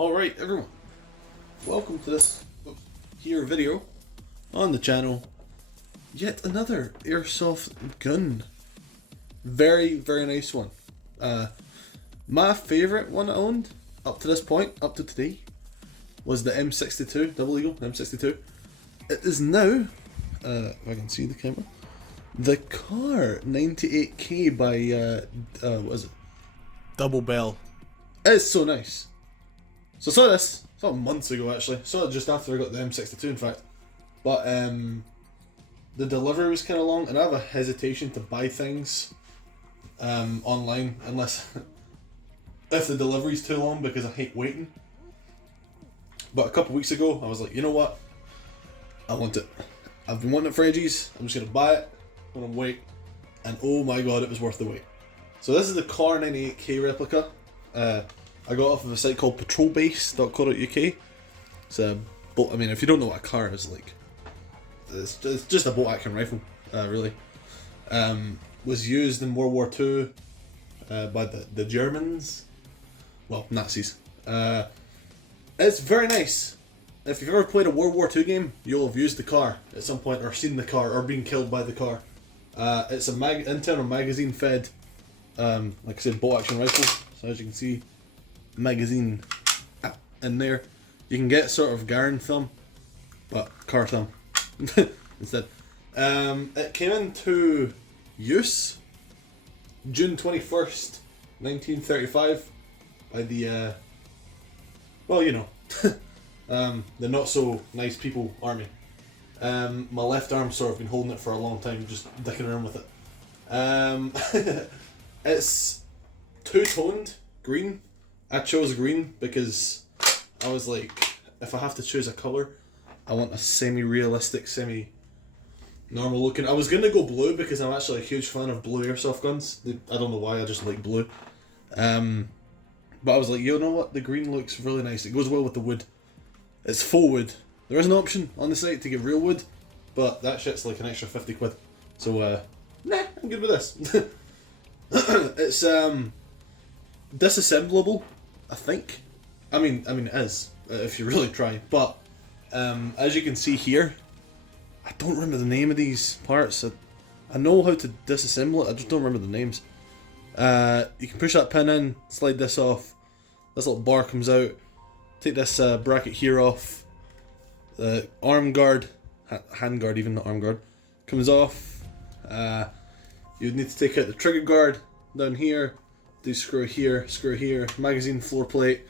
Alright everyone, welcome to this here video on the channel. Yet another airsoft gun. Very nice one. My favourite one I owned up to this point, up to today, was the M62, Double Eagle M62. It is now, if I can see the camera, the Kar 98K by, what is it? Double Bell. It's so nice. So I saw this, saw it months ago actually. Saw it just after I got the M62 in fact. But the delivery was kind of long, and I have a hesitation to buy things online unless if the delivery's too long, because I hate waiting. But a couple weeks ago I was like, you know what? I want it. I've been wanting it for ages. I'm just going to buy it when I'm wait. And oh my god, it was worth the wait. So this is the Kar 98K replica. I got off of a site called patrolbase.co.uk. It's a bolt. I mean, if you don't know what a Kar is, like, it's just a bolt action rifle, really. Was used in World War II by the Germans. Well, Nazis. It's very nice. If you've ever played a World War II game, you'll have used the Kar at some point, or seen the Kar, or been killed by the Kar. It's a internal magazine fed, like I said, bolt action rifle. So as you can see, magazine in there. You can get sort of Garand thumb, but Kar thumb instead. It came into use June 21st, 1935 by the, well, you know, the not so nice people army. My left arm's sort of been holding it for a long time, just dicking around with it. It's two-toned green. I chose green because I was like, if I have to choose a colour, I want a semi-realistic, semi-normal looking. I was going to go blue because I'm actually a huge fan of blue airsoft guns. I don't know why, I just like blue. But I was like, you know what, the green looks really nice. It goes well with the wood. It's faux wood. There is an option on the site to get real wood, but that shit's like an extra 50 quid. So, nah, I'm good with this. It's disassemblable, I think. I mean it is, if you really try. But as you can see here, I don't remember the name of these parts. I know how to disassemble it, I just don't remember the names. You can push that pin in, slide this off, this little bar comes out, take this bracket here off, the arm guard, hand guard even, not arm guard, comes off. You would need to take out the trigger guard down here, do screw here, magazine floor plate,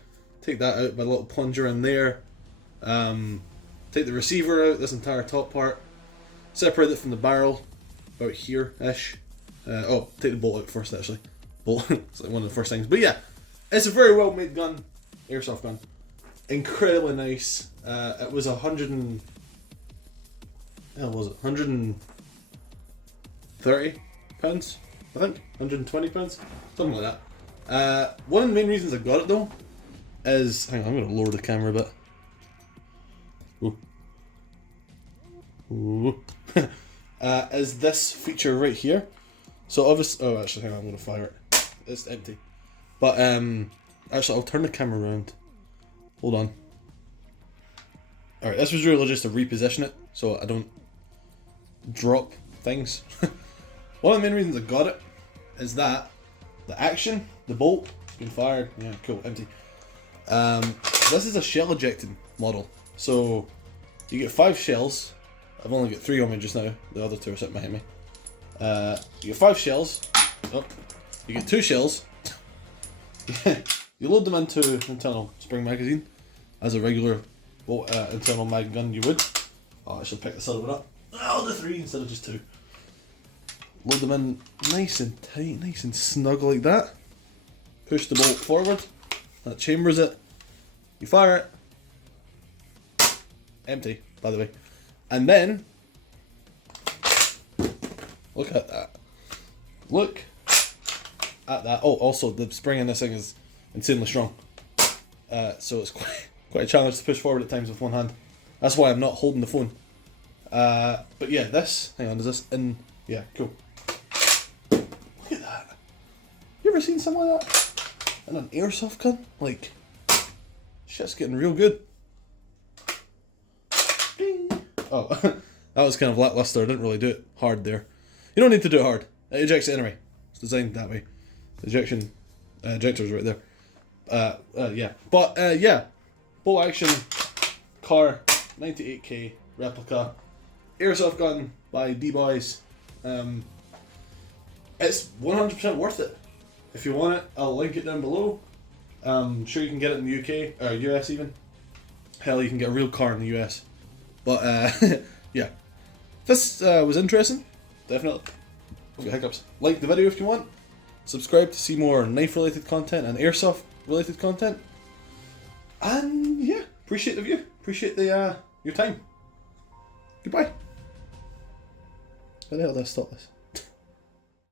take that out by a little plunger in there, take the receiver out, this entire top part, separate it from the barrel, about here-ish. Take the bolt out first actually. Bolt, it's like one of the first things. But yeah, it's a very well made gun, airsoft gun. Incredibly nice. It was 130 pounds, I think, 120 pounds, something like that. One of the main reasons I got it though is, hang on, I'm going to lower the camera a bit. Ooh. Is this feature right here. So obviously, oh actually, hang on, I'm going to fire it. It's empty. But actually, I'll turn the camera around. Hold on. Alright, this was really just to reposition it so I don't drop things. One of the main reasons I got it is that the action, the bolt, it's been fired. Yeah, cool, empty. This is a shell-ejecting model. So you get 5 shells. I've only got 3 on me just now. The other 2 are sitting behind me. You get 5 shells. Oh, you get 2 shells. You load them into internal spring magazine as a regular internal mag gun you would. Oh, I should pick this other one up. I'll do 3 instead of just 2. Load them in nice and tight, nice and snug like that. Push the bolt forward. That chambers it. You fire it. Empty, by the way. And then, look at that. Look at that. Oh, also the spring in this thing is insanely strong. So it's quite a challenge to push forward at times with one hand. That's why I'm not holding the phone. But yeah, this, hang on, is this in? Yeah, cool. Look at that. You ever seen something like that? And an airsoft gun? Like, Shit's getting real good. Ding. Oh, that was kind of lackluster. I didn't really do it hard there. You don't need to do it hard. It ejects it anyway. It's designed that way. The ejector's right there. Yeah. But, yeah. Bolt action car, 98k replica. Airsoft gun by D-Boys. It's 100% worth it. If you want it, I'll link it down below. I'm sure you can get it in the UK, or US even. Hell, you can get a real car in the US. But, yeah. If this was interesting, definitely. I've got hiccups. Like the video if you want. Subscribe to see more knife-related content and airsoft-related content. And, yeah, appreciate the view. Appreciate the your time. Goodbye. How the hell did I stop this?